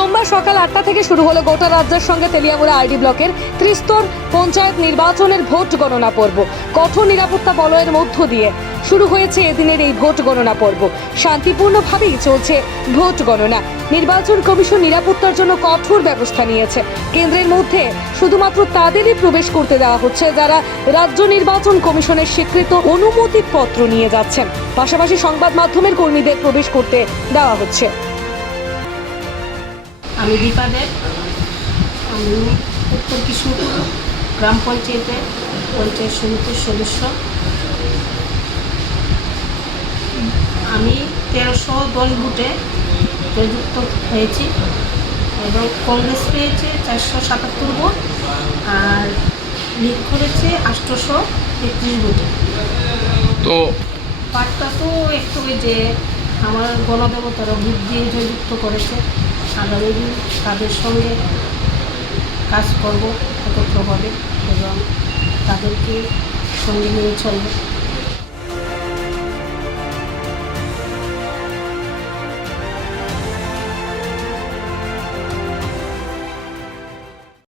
সোমবার সকাল আটটা থেকে শুরু হলো গোটা রাজ্যের সঙ্গে তেলিয়ামুড়া আইডি ব্লকের ত্রিস্তর পঞ্চায়েত নির্বাচনের ভোট গণনা পর্ব। কঠোর নিরাপত্তা বলয়ের মধ্য দিয়ে শুরু হয়েছে এদিনের এই ভোট গণনা পর্ব। শান্তিপূর্ণভাবেই চলছে ভোট গণনা। নির্বাচন কমিশন নিরাপত্তার জন্য কঠোর ব্যবস্থা নিয়েছে। কেন্দ্রের মধ্যে শুধুমাত্র তাদেরই প্রবেশ করতে দেওয়া হচ্ছে, যারা রাজ্য নির্বাচন কমিশনের স্বীকৃত অনুমতিপত্র নিয়ে যাচ্ছেন। পাশাপাশি সংবাদ মাধ্যমের কর্মীদের প্রবেশ করতে দেওয়া হচ্ছে। আমি দীপা দেব আমি উত্তর কৃষ্ণপুর গ্রাম পঞ্চায়েতে পঞ্চায়েত সমিতির সদস্য। আমি তেরোশো দশ বুথে প্রযুক্ত হয়েছি এবং কংগ্রেস পেয়েছে চারশো সাতাত্তর ভোট আর লিগ করেছে আটশোশো তেত্রিশ ভোটে। তো পার্টটা তো একটু ওই যে আমার গণদেবতারা ভোট দিয়ে জয়যুক্ত করেছে। আগামী তাদের সঙ্গে কাজ করব হবে এবং তাদেরকে সঙ্গে নিয়ে চলবে।